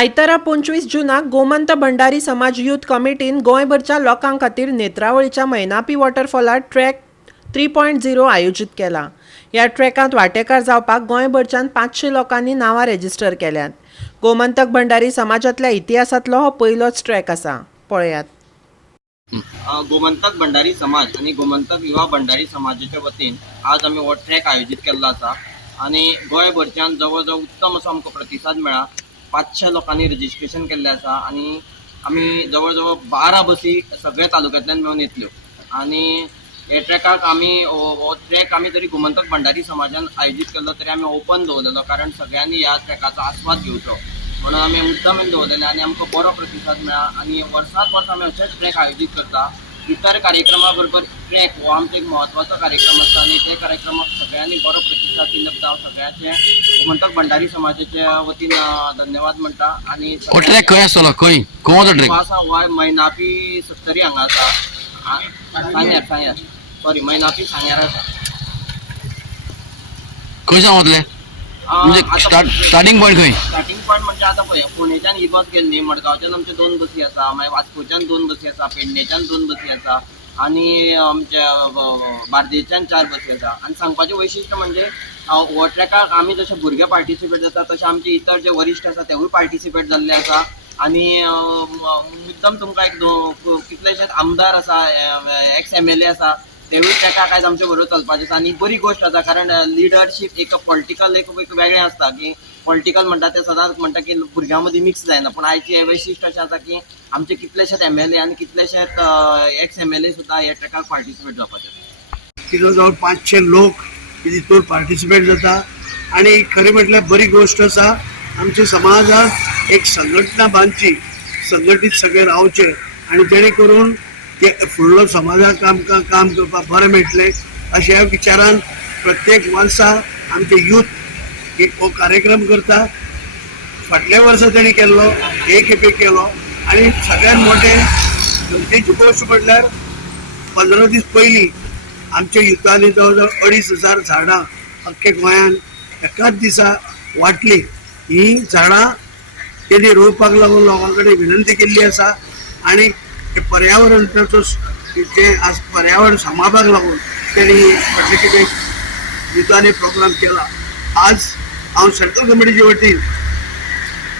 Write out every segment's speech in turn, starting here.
आयतारा 25 जुनाक गोमंत भंडारी समाज यूथ कमिटीन गोंयभरच्या लोकां खातीर नेत्रावळीच्या मैनापी वॉटरफॉलार ट्रॅक 3.0 आयोजीत केला। ह्या ट्रॅकांत वांटेकार जावपाक गोंयभरच्यान 500 लोकांनी नांवां रेजिस्टर केल्यात। गोमंतक भंडारी समाजांतल्या इतिहासांतलो हो पयलोच ट्रॅक आसा। पळयात। गोमंतक भंडारी समाज आणि गोमंतक युवा भंडारी समाजाच्या वतीन आज आम्ही हो ट्रॅक आयोजित केल्लो आसा आणि गोंयभरच्यान जवळ जवळ उत्तम असो आमकां प्रतिसाद मेळ्ळा। 500 लोकांनी रजिस्ट्रेशन केल्लें आसा आणि आमी जवळ जवळ 12 बसी सगळ्या तालुक्यांतल्यान मेळून येतल्यो आणि हे ट्रॅकाक हो ट्रॅक आमी तरी गोमंतक भंडारी समाजान आयोजीत केल्लो तरी आमी ओपन दवरलेलो, कारण सगळ्यांनी ह्या ट्रॅकाचो आस्वाद घेवचो म्हणून आमी मुद्दाम दवरलेले आणि आमकां बरो प्रतिसाद मेळ्ळा आणि वर्साक वर्स आमी अशेच ट्रॅक आयोजीत करता। इतर कार्यक्रमा बरोबर ट्रॅक हो आमचो एक म्हत्वाचो कार्यक्रम आसता आणि त्या कार्यक्रमाक सगळ्यांनी बरो प्रतिसाद दिलो हांव सगळ्यांचे गोमंतक भंडारी समाजाच्या वतीन धन्यवाद म्हणटा। आणि ट्रॅक खंय आसतलो, खंय कोणतो ट्रॅक आसा मैनापी सत्तरी हांगा आसा, सांग्यार सॉरी मैनापी सांग्यार आसा। खंयच्यान वतले म्हणजे स्टार्टिंग पॉयंट खंय? स्टार्टिंग पॉयंट म्हणजे आता पळय, पुणेच्यान ही बस गेल्ली, मडगांवच्यान आमचे 2 बसी आसा, मागीर वास्कोच्यान 2 बसी आसा, पेडणेच्यान 2 बसी आसा आणि आमच्या बार्देसच्यान 4 बसी आसा। आणि सांगपाचें वैशिश्ट्य म्हणजे हो ट्रॅकाक आमी जशे भुरगे पार्टिसिपेट जाता तशे आमचे इतर जे वरिश्ठ आसा तेवूय पार्टिसिपेट जाल्ले आसा आणि मुद्दम तुमकां एक कितलेशेच आमदार आसा, एक्स MLA आसा तेवूय ट्रॅकाक आयज आमचे बरोबर चलपाचें आसा आणि बरी गोश्ट आसा, कारण लिडरशीप एक पॉलिटिकल एक वेगळें आसता की पॉलिटिकल म्हणटा ते सदांच म्हणटा की भुरग्यां मदीं मिक्स जायना, पूण आयची हे वैशिश्ट अशें आसा की आमचे कितलेशेच MLA आनी कितलेशेच एक्स MLA सुद्दां हे ट्रॅकाक पार्टिसिपेट जावपाचे। जवळ 500 लोक हितून पार्टिसिपेट जाता आणि खरी म्हटल्यार बरी गोष्ट आसा। आमच्या समाजात एक संघटना बांदची, संघटीत सगळे रावचे आणि जेणे करून फुडलो समाजाक काम करपाक बरें मेळटलें अशा विचारान प्रत्येक वर्सा आमचे यूथ एक हो कार्यक्रम करता। फाटल्या वर्सा तेणी केल्लो, हे खेपे केलो आणि सगळ्यात मोठे गमतीची गोश्ट म्हटल्यार 15 दीस पयलीं आमच्या युथांनी जवळ जवळ 2,500 झाडां अख्खे गोंयान एकाच दिसा वाटली। ही झाडां तेणी रोवपाक लागून लोकां कडेन विनंती केल्ली आसा आणि पर्यावरणाचो जे पर्यावरण सांबाळपाक लागून तेणी फाटले कितें युथांनी प्रोग्राम केला। आज हांव सेंट्रल कमिटीचे वतीन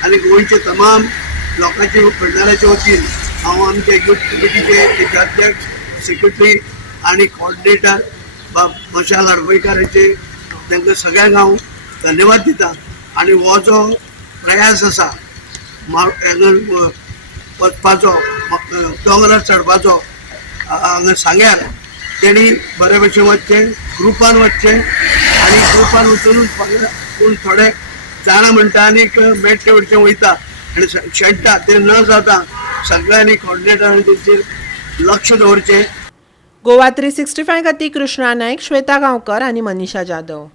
आनी गोंयचे तमाम लोकांचे भंडाऱ्याचे वतीन हांव आमच्या यूथ कमिटीचे अध्यक्ष, सेक्रेटरी आणि कोऑर्डिनेटर मशाल हरवयकाराचे तांकां सगळ्यांक हांव धन्यवाद दिता। आणि हो जो प्रयास आसा वचपाचो, दोंगरार चडपाचो हांगा सांग्यार, तेणी बरे भशेन वचचें, ग्रुपान वचचें आनी ग्रुपान वचूनच पूण थोडे जाणां म्हणटा आनीक मेट्टे वयरचें वयता आनी शेणटा ते न जाता सगळ्यांनी कोऑर्डिनेटरांनी तेचेर लक्ष दवरचें। गोवा 365 खातीर कृष्णा नायक, श्वेता गांवकर आनी मनीषा जाधव।